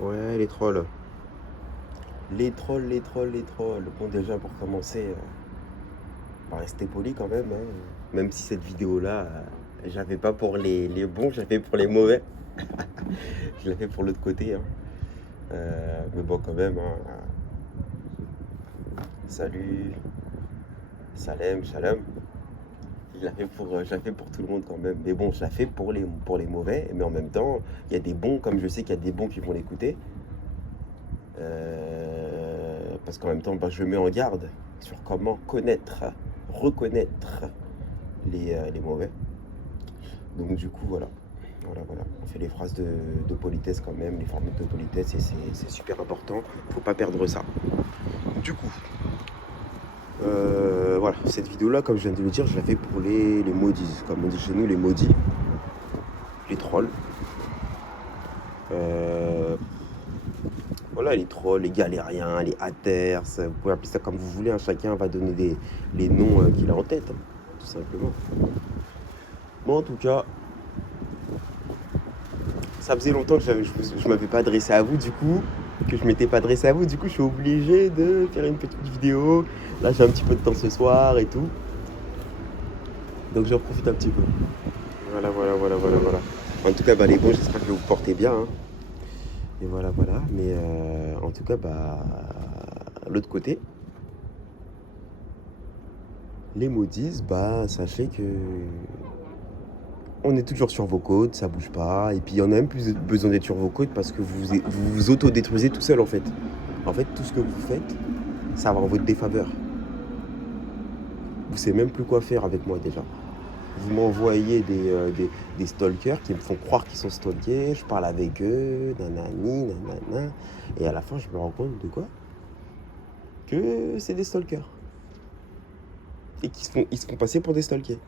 Ouais, les trolls. Les trolls, les trolls, les trolls. Bon, déjà, pour commencer, on va rester poli quand même, hein. Même si cette vidéo-là, j'avais pas pour les bons, j'avais pour les mauvais. Je l'ai fait pour l'autre côté, hein. Mais bon, quand même, hein. Salut, Salem, Shalom. Je l'ai fait pour tout le monde quand même. Mais bon, je l'ai fait pour les mauvais. Mais en même temps, il y a des bons, comme je sais qu'il y a des bons qui vont l'écouter. Parce qu'en même temps, bah, je mets en garde sur comment reconnaître les mauvais. Donc du coup, voilà. Voilà. On fait les phrases de politesse quand même, les formules de politesse, et c'est super important. Faut pas perdre ça. Du coup, voilà. Cette vidéo-là, comme je viens de le dire, je la fais pour les maudits. Comme on dit chez nous, les maudits, les trolls. Euh, Voilà, les trolls, les galériens, les haters, vous pouvez appeler ça comme vous voulez, hein. Chacun va donner les noms qu'il a en tête, hein, tout simplement. Bon, en tout cas, ça faisait longtemps que je m'avais pas adressé à vous, du coup, que je m'étais pas adressé à vous, du coup, je suis obligé de faire une petite vidéo. Là, j'ai un petit peu de temps ce soir et tout, donc j'en profite un petit peu. Voilà. En tout cas, bah, les bons, j'espère que vous vous portez bien, hein. Et voilà. Mais en tout cas, bah, l'autre côté, les maudits, bah, sachez que on est toujours sur vos côtes, ça bouge pas. Et puis, on a même plus besoin d'être sur vos côtes parce que vous vous autodétruisez tout seul, en fait. En fait, tout ce que vous faites, ça va en votre défaveur. Vous savez même plus quoi faire avec moi, déjà. Vous m'envoyez des stalkers qui me font croire qu'ils sont stalkés. Je parle avec eux, nanani, nanana. Et à la fin, je me rends compte de quoi? Que c'est des stalkers. Et ils se font passer pour des stalkers.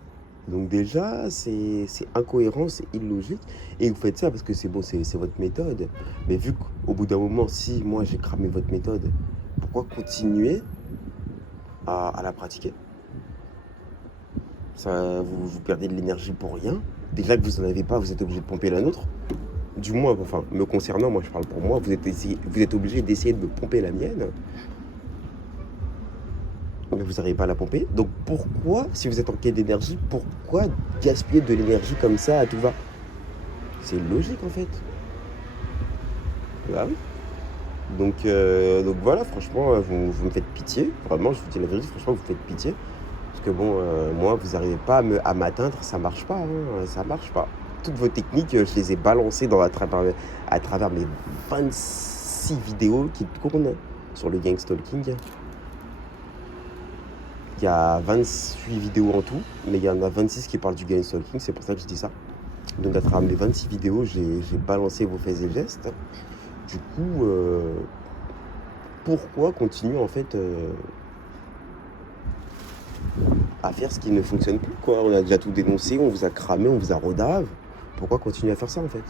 Donc déjà, c'est incohérent, c'est illogique. Et vous faites ça parce que c'est bon, c'est votre méthode. Mais vu qu'au bout d'un moment, si moi j'ai cramé votre méthode, pourquoi continuer à la pratiquer? Ça, vous perdez de l'énergie pour rien. Déjà que vous n'en avez pas, vous êtes obligé de pomper la nôtre. Du moins, enfin, me concernant, moi je parle pour moi, vous êtes obligé d'essayer de me pomper la mienne. Mais vous n'arrivez pas à la pomper. Donc pourquoi, si vous êtes en quête d'énergie, pourquoi gaspiller de l'énergie comme ça à tout va? C'est logique en fait. Bah oui. Donc voilà, franchement, vous me faites pitié. Vraiment, je vous dis la vérité, franchement, vous me faites pitié. Parce que bon, moi, vous n'arrivez pas à m'atteindre, ça marche pas, hein, ça marche pas. Toutes vos techniques, je les ai balancées à travers mes 26 vidéos qui tournent sur le gangstalking. Il y a 28 vidéos en tout, mais il y en a 26 qui parlent du gangstalking, c'est pour ça que je dis ça. Donc à travers mes 26 vidéos, j'ai balancé vos faits et gestes. Du coup, pourquoi continuer en fait à faire ce qui ne fonctionne plus, quoi? On a déjà tout dénoncé, on vous a cramé, on vous a rodave. Pourquoi continuer à faire ça en fait?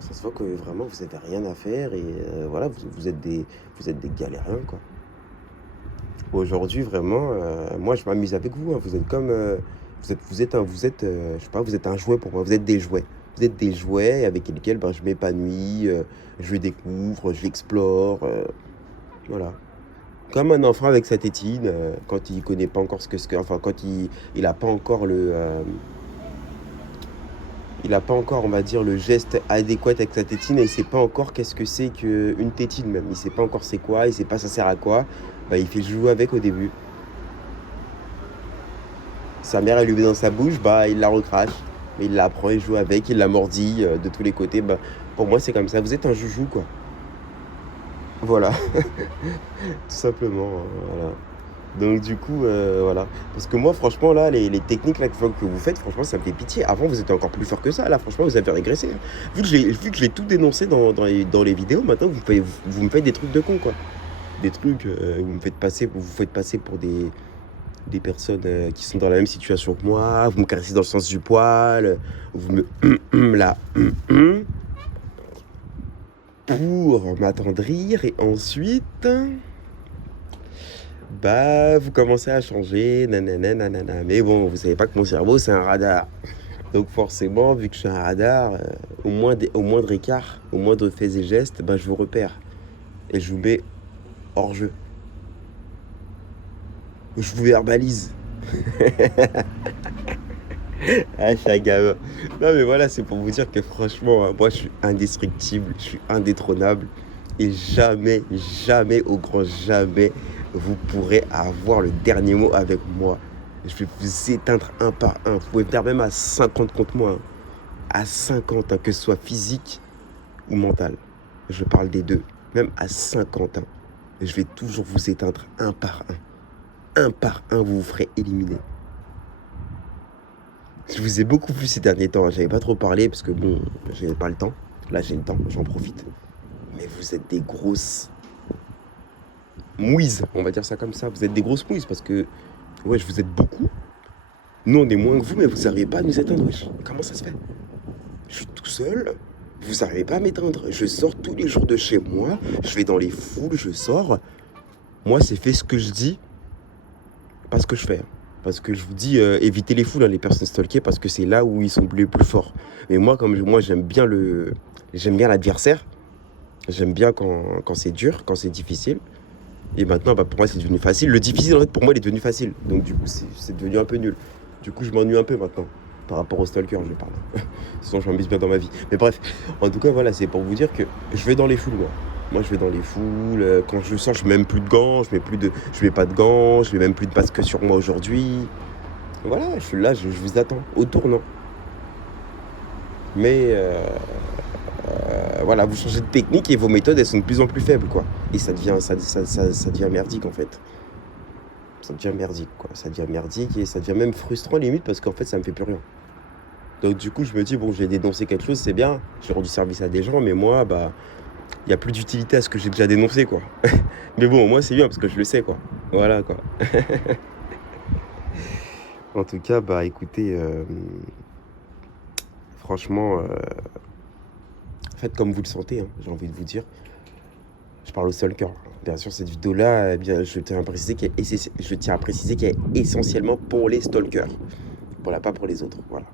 Ça se voit que vraiment vous avez rien à faire et voilà, vous êtes des galériens, quoi. Aujourd'hui, vraiment, moi je m'amuse avec vous, hein. Vous êtes comme je sais pas, vous êtes un jouet pour moi, vous êtes des jouets. Vous êtes des jouets avec lesquels ben, je m'épanouis, je découvre, j'explore, voilà. Comme un enfant avec sa tétine, quand il connaît pas encore enfin, quand il a pas encore il a pas encore, on va dire, le geste adéquat avec sa tétine et il sait pas encore qu'est-ce que c'est qu'une tétine même. Il sait pas encore c'est quoi, il sait pas ça sert à quoi. Bah, il fait jouer avec au début. Sa mère, elle lui met dans sa bouche, bah, il la recrache. Mais il la prend, il joue avec, il la mordit de tous les côtés. Bah, pour moi, c'est comme ça. Vous êtes un joujou, quoi. Voilà, tout simplement, voilà. Donc du coup, voilà. Parce que moi, franchement, là, les techniques là, que vous faites, franchement, ça me fait pitié. Avant, vous étiez encore plus fort que ça. Là, franchement, vous avez régressé, hein. Vu que j'ai tout dénoncé dans les vidéos, maintenant, vous me faites des trucs de con, quoi. Des trucs, vous me faites passer pour des personnes qui sont dans la même situation que moi. Vous me caressez dans le sens du poil. Vous me là pour m'attendrir. Et ensuite, bah, vous commencez à changer, nanana, nanana. Mais bon, vous savez pas que mon cerveau, c'est un radar. Donc forcément, vu que je suis un radar, au moindre écart, au moindre fait et geste, ben, je vous repère. Et je vous mets hors jeu. Je vous verbalise. Ah, je suis un gamin. Non, mais voilà, c'est pour vous dire que franchement, moi, je suis indestructible, je suis indétrônable. Et jamais, jamais, au grand jamais, vous pourrez avoir le dernier mot avec moi. Je vais vous éteindre un par un. Vous pouvez venir même à 50 contre moi, hein. À 50, hein, que ce soit physique ou mental. Je parle des deux. Même à 50 ans. Je vais toujours vous éteindre un par un. Un par un, vous vous ferez éliminer. Je vous ai beaucoup vu ces derniers temps. J'avais pas trop parlé parce que bon, j'avais pas le temps. Là, j'ai le temps, j'en profite. Mais vous êtes des grosses mouises, on va dire ça comme ça. Vous êtes des grosses mouises parce que, ouais, je vous êtes beaucoup. Nous, on est moins que vous, mais vous n'arrivez pas à nous éteindre. Wesh. Comment ça se fait? Je suis tout seul. Vous n'arrivez pas à m'éteindre. Je sors tous les jours de chez moi. Je vais dans les foules, je sors. Moi, c'est fait ce que je dis, pas ce que je fais. Parce que je vous dis, évitez les foules, hein, les personnes stalkées, parce que c'est là où ils sont les plus forts. Mais moi, comme moi, j'aime bien l'adversaire. J'aime bien quand c'est dur, quand c'est difficile. Et maintenant, bah, pour moi, c'est devenu facile. Le difficile, en fait, pour moi, il est devenu facile. Donc, du coup, c'est devenu un peu nul. Du coup, je m'ennuie un peu maintenant. Par rapport au stalker, je parle. Sinon, je m'amuse bien dans ma vie. Mais bref, en tout cas, voilà, c'est pour vous dire que je vais dans les foules, moi. Moi, je vais dans les foules. Quand je sors, je mets même plus de gants. Je mets pas de gants. Je mets même plus de masque sur moi aujourd'hui. Voilà, je suis là, je vous attends. Au tournant. Mais voilà, vous changez de technique et vos méthodes, elles sont de plus en plus faibles, quoi. Et ça devient merdique, en fait. Ça devient merdique, quoi. Ça devient merdique et ça devient même frustrant, limite, parce qu'en fait, ça me fait plus rien. Donc, du coup, je me dis, bon, j'ai dénoncé quelque chose, c'est bien. J'ai rendu service à des gens, mais moi, bah, il n'y a plus d'utilité à ce que j'ai déjà dénoncé, quoi. Mais bon, moi, c'est bien, parce que je le sais, quoi. Voilà, quoi. En tout cas, bah, écoutez, franchement, faites comme vous le sentez, hein, j'ai envie de vous dire. Je parle au seul cœur. Bien sûr, cette vidéo-là, eh bien, je tiens à préciser qu'elle est essentiellement pour les stalkers. Voilà, pas pour les autres. Voilà.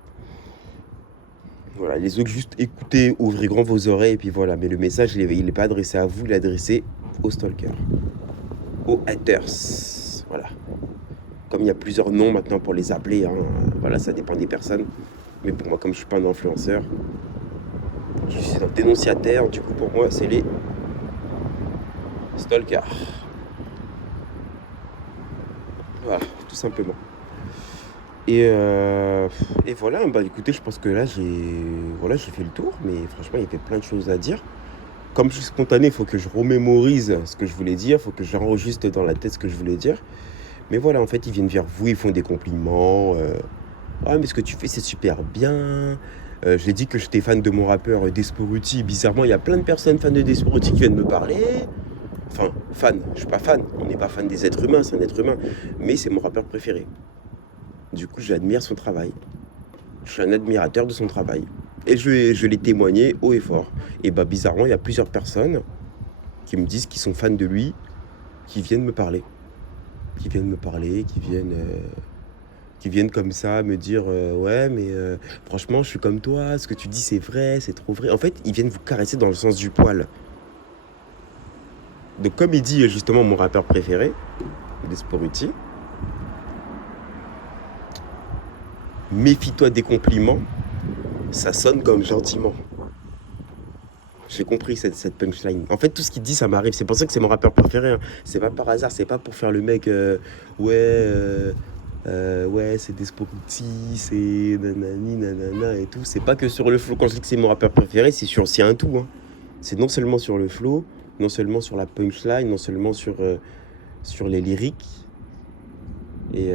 Voilà, les autres, juste écoutez, ouvrez grand vos oreilles, et puis voilà. Mais le message, il est pas adressé à vous, il est adressé aux stalkers. Aux haters. Voilà. Comme il y a plusieurs noms maintenant pour les appeler, hein, voilà, ça dépend des personnes. Mais pour moi, comme je suis pas un influenceur, je suis un dénonciataire, du coup, pour moi, c'est les stalkers. Voilà, tout simplement. Et voilà, bah écoutez, je pense que là, j'ai fait le tour, mais franchement, il y avait plein de choses à dire. Comme je suis spontané, il faut que je remémorise ce que je voulais dire, il faut que j'enregistre dans la tête ce que je voulais dire. Mais voilà, en fait, ils viennent vers vous, ils font des compliments. Ah, mais ce que tu fais, c'est super bien. J'ai dit que j'étais fan de mon rappeur Desporuti. Bizarrement, il y a plein de personnes fans de Desporuti qui viennent me parler. Enfin, fan, je suis pas fan. On n'est pas fan des êtres humains, c'est un être humain. Mais c'est mon rappeur préféré. Du coup, j'admire son travail. Je suis un admirateur de son travail. Et je l'ai témoigné haut et fort. Et bah, bizarrement, il y a plusieurs personnes qui me disent qu'ils sont fans de lui, qui viennent me parler. Qui viennent comme ça me dire ouais, mais franchement, je suis comme toi, ce que tu dis, c'est vrai, c'est trop vrai. En fait, ils viennent vous caresser dans le sens du poil. Donc, comme il dit justement mon rappeur préféré, Desporuti, méfie-toi des compliments, ça sonne comme gentiment. J'ai compris cette punchline. En fait, tout ce qu'il dit, ça m'arrive. C'est pour ça que c'est mon rappeur préféré, hein. C'est pas par hasard, c'est pas pour faire le mec ouais, c'est Desporuti, c'est nanani, nanana et tout. C'est pas que sur le flow. Quand je dis que c'est mon rappeur préféré, c'est un tout, hein. C'est non seulement sur le flow, non seulement sur la punchline, non seulement sur les lyriques, et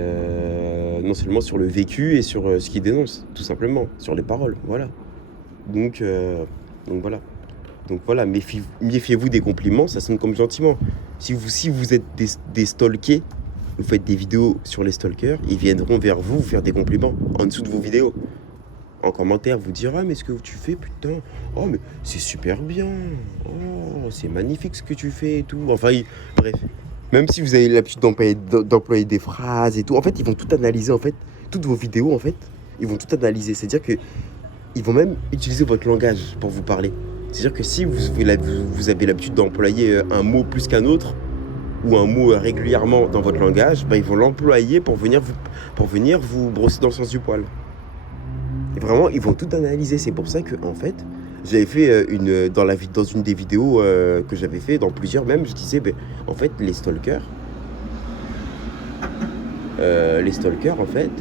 non seulement sur le vécu et sur ce qu'il dénonce, tout simplement, sur les paroles, voilà. Donc voilà. Donc voilà, méfiez-vous des compliments, ça sonne comme gentiment. Si vous êtes des stalkers, vous faites des vidéos sur les stalkers, ils viendront vers vous faire des compliments en dessous de vos vidéos. En commentaire, vous dire « Ah, mais ce que tu fais, putain, oh, mais c'est super bien, oh, c'est magnifique ce que tu fais et tout. » Enfin, bref. Même si vous avez l'habitude d'employer des phrases et tout, en fait, ils vont tout analyser, en fait, toutes vos vidéos, en fait. Ils vont tout analyser. C'est-à-dire que ils vont même utiliser votre langage pour vous parler. C'est-à-dire que si vous avez l'habitude d'employer un mot plus qu'un autre, ou un mot régulièrement dans votre langage, ils vont l'employer pour venir vous brosser dans le sens du poil. Et vraiment, ils vont tout analyser. C'est pour ça que, en fait, j'avais fait dans une des vidéos que j'avais fait, dans plusieurs même, je disais, en fait, les stalkers, en fait,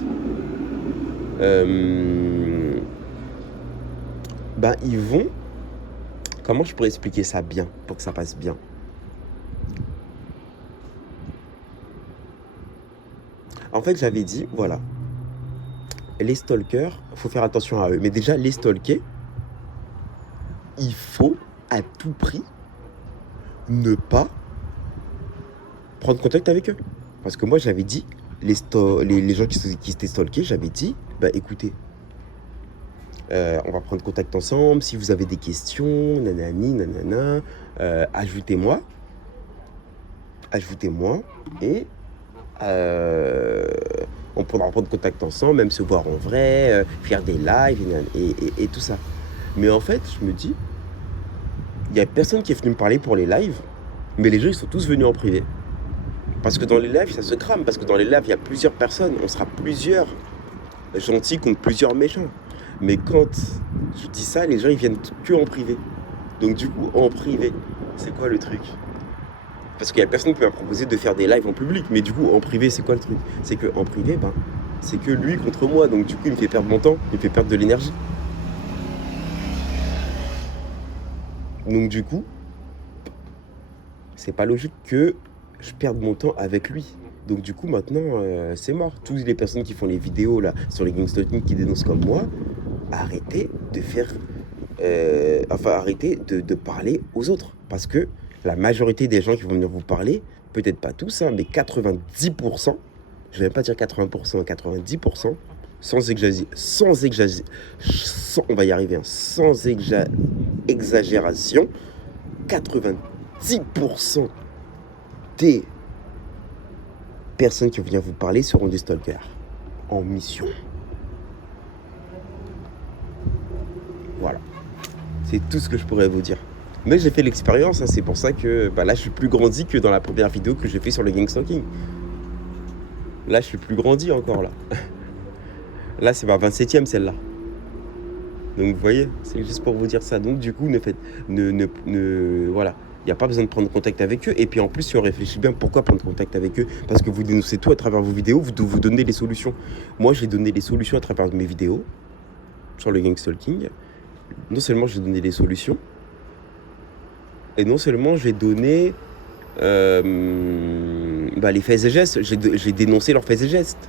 ils vont... Comment je pourrais expliquer ça bien, pour que ça passe bien? En fait, j'avais dit, voilà, les stalkers, il faut faire attention à eux. Mais déjà, les stalkers, il faut à tout prix ne pas prendre contact avec eux. Parce que moi, j'avais dit, les gens qui s'étaient stalkés, j'avais dit, écoutez, on va prendre contact ensemble. Si vous avez des questions, nanani, nanana, ajoutez-moi. Et on pourra prendre contact ensemble, même se voir en vrai, faire des lives et tout ça. Mais en fait, je me dis, il n'y a personne qui est venu me parler pour les lives, mais les gens, ils sont tous venus en privé. Parce que dans les lives, ça se crame. Parce que dans les lives, il y a plusieurs personnes. On sera plusieurs gentils contre plusieurs méchants. Mais quand je dis ça, les gens, ils viennent que en privé. Donc du coup, en privé, c'est quoi le truc? Parce qu'il y a personne qui m'a proposé de faire des lives en public. Mais du coup, en privé, c'est quoi le truc? C'est qu'en privé, c'est que lui contre moi. Donc du coup, il me fait perdre mon temps. Il me fait perdre de l'énergie. Donc du coup, c'est pas logique que je perde mon temps avec lui. Donc du coup, maintenant, c'est mort. Toutes les personnes qui font les vidéos là sur les gangstalking qui dénoncent comme moi, arrêtez de faire... arrêtez de parler aux autres. Parce que la majorité des gens qui vont venir vous parler, peut-être pas tous, mais 90%, je vais même pas dire 80%, 90%, on va y arriver, sans exagération, 90% des personnes qui vont venir vous parler seront des stalkers en mission. Voilà. C'est tout ce que je pourrais vous dire. Mais j'ai fait l'expérience, c'est pour ça que là je suis plus grandi que dans la première vidéo que j'ai fait sur le gangstalking. Là je suis plus grandi encore là. Là c'est ma 27e celle-là. Donc vous voyez, c'est juste pour vous dire ça. Donc du coup, voilà. Il n'y a pas besoin de prendre contact avec eux. Et puis en plus, si on réfléchit bien, pourquoi prendre contact avec eux? Parce que vous dénoncez tout à travers vos vidéos, vous donnez des solutions. Moi, j'ai donné des solutions à travers mes vidéos sur le gangstalking. Non seulement j'ai donné des solutions, et non seulement j'ai donné les faits et gestes, j'ai dénoncé leurs faits et gestes.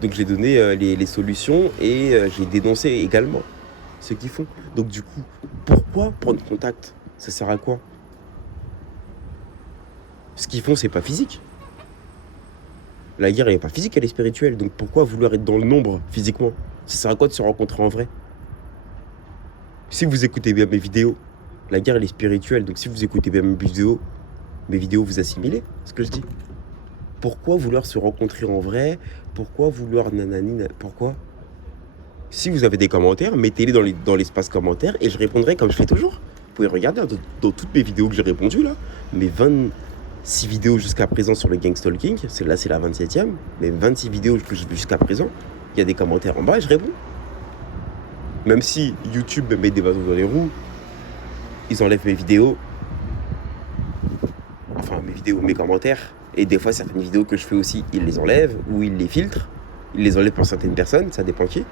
Donc j'ai donné les solutions et j'ai dénoncé également ce qu'ils font. Donc du coup, pourquoi prendre contact? Ça sert à quoi? Ce qu'ils font, c'est pas physique. La guerre, elle est pas physique, elle est spirituelle. Donc pourquoi vouloir être dans le nombre physiquement? Ça sert à quoi de se rencontrer en vrai? Si vous écoutez bien mes vidéos, la guerre, elle est spirituelle. Donc si vous écoutez bien mes vidéos, vous assimilez ce que je dis. Pourquoi vouloir se rencontrer en vrai? Pourquoi vouloir nanani? Pourquoi? Si vous avez des commentaires, mettez-les dans l'espace commentaire et je répondrai comme je fais toujours. Vous pouvez regarder dans toutes mes vidéos que j'ai répondu là, mes 26 vidéos jusqu'à présent sur le gangstalking, celle-là c'est la 27e, mais 26 vidéos que j'ai vues jusqu'à présent, il y a des commentaires en bas et je réponds. Même si YouTube me met des bâtons dans les roues, ils enlèvent mes vidéos, mes commentaires, et des fois certaines vidéos que je fais aussi, ils les enlèvent ou ils les filtrent, ils les enlèvent pour certaines personnes, ça dépend qui.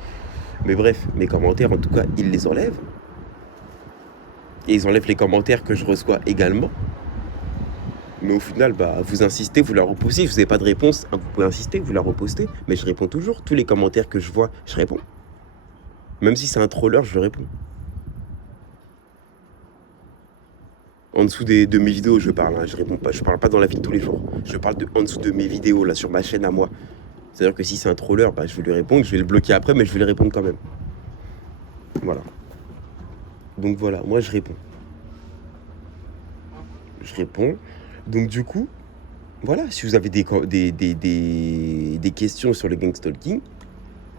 Mais bref, mes commentaires en tout cas, ils les enlèvent. Et ils enlèvent les commentaires que je reçois également. Mais au final, vous insistez, vous la repostez. Si vous n'avez pas de réponse, vous pouvez insister, vous la repostez. Mais je réponds toujours. Tous les commentaires que je vois, je réponds. Même si c'est un troller, je réponds. En dessous de mes vidéos, je parle. Je réponds pas. Je parle pas dans la vie de tous les jours. Je parle en dessous de mes vidéos, là, sur ma chaîne à moi. C'est-à-dire que si c'est un troller, je vais lui répondre. Je vais le bloquer après, mais je vais lui répondre quand même. Voilà. Donc voilà, moi je réponds. Donc du coup, voilà, si vous avez des questions sur le gangstalking,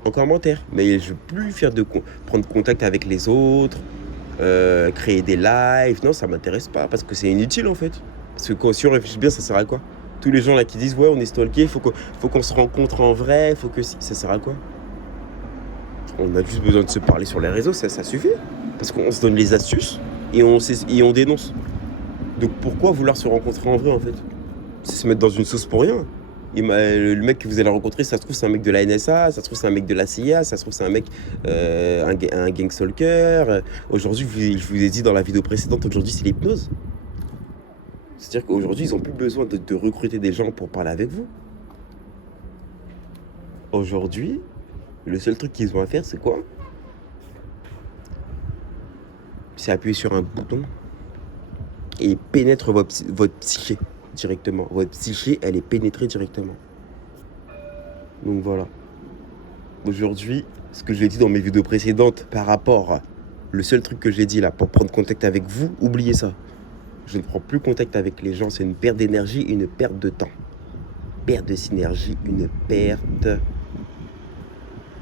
en commentaire. Mais je veux plus faire prendre contact avec les autres, créer des lives. Non, ça m'intéresse pas parce que c'est inutile en fait. Parce que si on réfléchit bien, ça sert à quoi? Tous les gens là qui disent ouais, on est stalké, faut qu'on se rencontre en vrai, faut que ça sert à quoi? On a juste besoin de se parler sur les réseaux, ça suffit. Parce qu'on se donne les astuces et on dénonce. Donc pourquoi vouloir se rencontrer en vrai en fait? C'est se mettre dans une sauce pour rien. Le mec que vous allez rencontrer, ça se trouve c'est un mec de la NSA, ça se trouve c'est un mec de la CIA, ça se trouve c'est un mec, un gang stalker. Aujourd'hui, je vous ai dit dans la vidéo précédente, aujourd'hui c'est l'hypnose. C'est-à-dire qu'aujourd'hui, ils n'ont plus besoin de recruter des gens pour parler avec vous. Aujourd'hui, le seul truc qu'ils ont à faire, c'est quoi? C'est appuyer sur un bouton et pénètre votre psyché directement. Votre psyché, elle est pénétrée directement. Donc voilà. Aujourd'hui, ce que j'ai dit dans mes vidéos précédentes par rapport à le seul truc que j'ai dit là pour prendre contact avec vous, oubliez ça. Je ne prends plus contact avec les gens, c'est une perte d'énergie, une perte de temps. Perte de synergie, une perte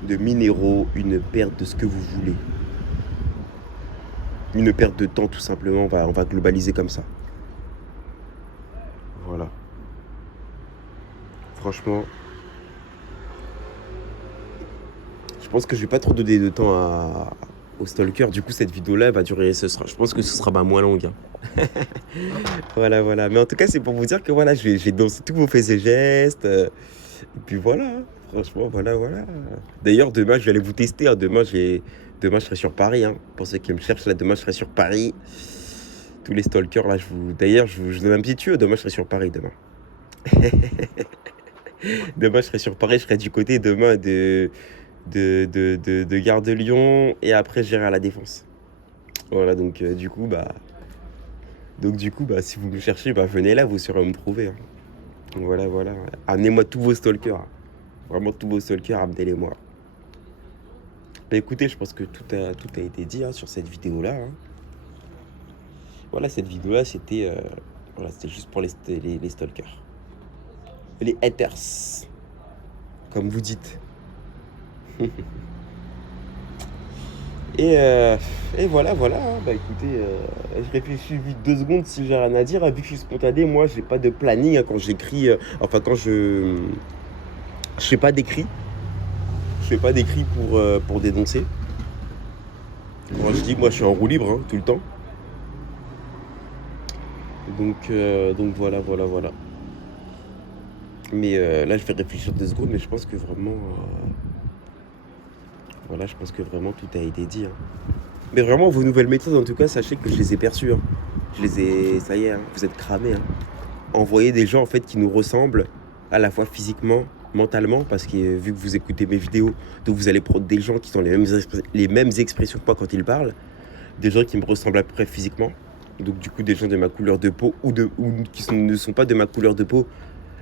de minéraux, une perte de ce que vous voulez. Une perte de temps tout simplement, on va globaliser comme ça. Voilà. Franchement, je pense que je vais pas trop donner de temps au stalker. Du coup, cette vidéo-là va durer, je pense que ce sera moins longue. Hein. Voilà, voilà. Mais en tout cas, c'est pour vous dire que voilà, j'ai dansé tous vos faits et gestes. Et puis voilà, hein. Franchement, voilà, voilà. D'ailleurs, demain, je vais aller vous tester. Hein. Demain, je serai sur Paris. Hein. Pour ceux qui me cherchent, là, demain, je serai sur Paris. Tous les stalkers, là, d'ailleurs, je vous donne un petit tuyau. Demain, je serai sur Paris, demain. Demain, je serai sur Paris. Je serai du côté, demain, de Gare de Lyon. Et après, j'irai à La Défense. Voilà, donc, du coup, si vous me cherchez, venez là, vous saurez me trouver. Hein. Voilà, voilà. Amenez-moi tous vos stalkers. Hein. Vraiment, tous vos stalkers, amenez-les-moi. Bah écoutez, je pense que tout a été dit hein, sur cette vidéo-là. Hein. Voilà, cette vidéo-là, c'était juste pour les stalkers. Les haters, comme vous dites. Et voilà. Hein. Bah écoutez, je réfléchis vite 2 secondes si j'ai rien à dire. Vu que je suis spontané, moi, j'ai pas de planning hein, quand j'écris. Quand je fais pas d'écrit. Je fais pas d'écrit pour dénoncer. Quand je dis, moi, je suis en roue libre hein, tout le temps. Donc voilà. Mais là, je vais réfléchir 2 secondes, mais je pense que vraiment... Voilà, je pense que vraiment tout a été dit. Hein. Mais vraiment, vos nouvelles méthodes, en tout cas, sachez que je les ai perçues. Hein. Ça y est, hein, vous êtes cramés. Hein. Envoyez des gens, en fait, qui nous ressemblent, à la fois physiquement, mentalement, parce que vu que vous écoutez mes vidéos, donc vous allez prendre des gens qui ont les mêmes expressions que moi quand ils parlent, des gens qui me ressemblent à peu près physiquement, donc du coup des gens de ma couleur de peau ou ne sont pas de ma couleur de peau,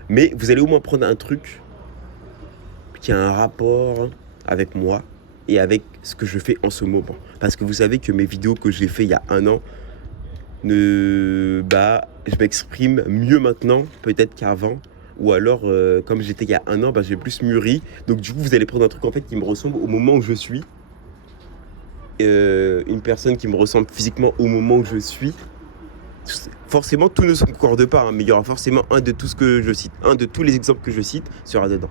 mais vous allez au moins prendre un truc qui a un rapport avec moi et avec ce que je fais en ce moment. Parce que vous savez que mes vidéos que j'ai fait il y a 1 an, je m'exprime mieux maintenant, peut-être qu'avant. Ou alors, comme j'étais il y a 1 an, j'ai plus mûri. Donc du coup, vous allez prendre un truc en fait qui me ressemble au moment où je suis. Une personne qui me ressemble physiquement au moment où je suis. Forcément, tout ne se concorde pas, hein, mais il y aura forcément un de tout ce que je cite. Un de tous les exemples que je cite sera dedans.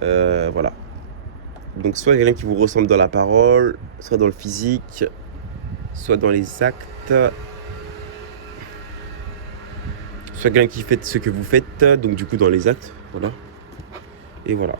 Voilà. Donc soit quelqu'un qui vous ressemble dans la parole, soit dans le physique, soit dans les actes, soit quelqu'un qui fait ce que vous faites, donc du coup dans les actes, voilà. Et voilà.